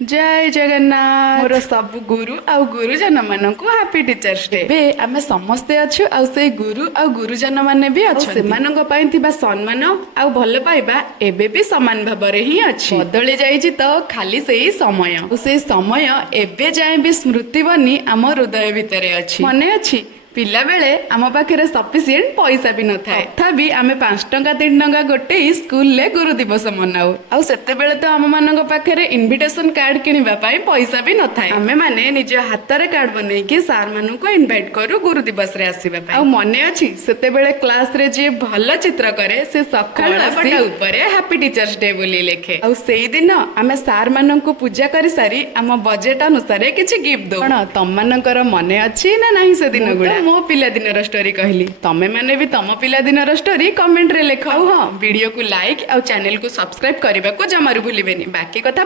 जय जगन्नाथ मोर सब गुरु आउ गुरुजन मानक हैप्पी टीचर्स डे। बे आमे समस्ते अच्छु आउ से गुरु आउ गुरुजन माने भी अच्छु सेमानक पई थिबा सम्मान आउ भल पाइबा एबे भी समान भाबरे ही अछि। बदली जाईछि तो खाली सेही समय से समय एबे जाए भी स्मृति बनी आम हृदय भितरे अछि। मने अछि पिला बेले आम पाखे सफिसीयंट पैसा भी न थाए तथापि आमे 5 टंका 3 टंका गोटे स्कूल ले गुरु दिवस मनाऊ आउ सेते बेले तो आम मानक पाखे इनविटेशन कार्ड किनिबा पई पैसा भी न थाए। आमे माने निज हाथ रे कार्ड बनै कि सार मानक इनवाइट करू गुरु दिवस रे आसीबा पई। आउ मने अछि सेते बेले क्लास रे जे भल चित्र करे से सकाळ पटा ऊपर हैप्पी टीचर्स डे बोली लेखे आउ सेही दिन आमे सार मानक पूजा करि सारी आम बजेट अनुसार किछि गिफ्ट दो। कोन तम मानकर मने अछि ना नाही से दिन गुडा मो पिला दिनर स्टोरी कहली तमे माने भी तम पिला दिनर स्टोरी कमेंट रे लेखाओ। हाँ वीडियो को लाइक और चैनल को सब्सक्राइब करने को जमारू भूलिबेनी। बाकी कथा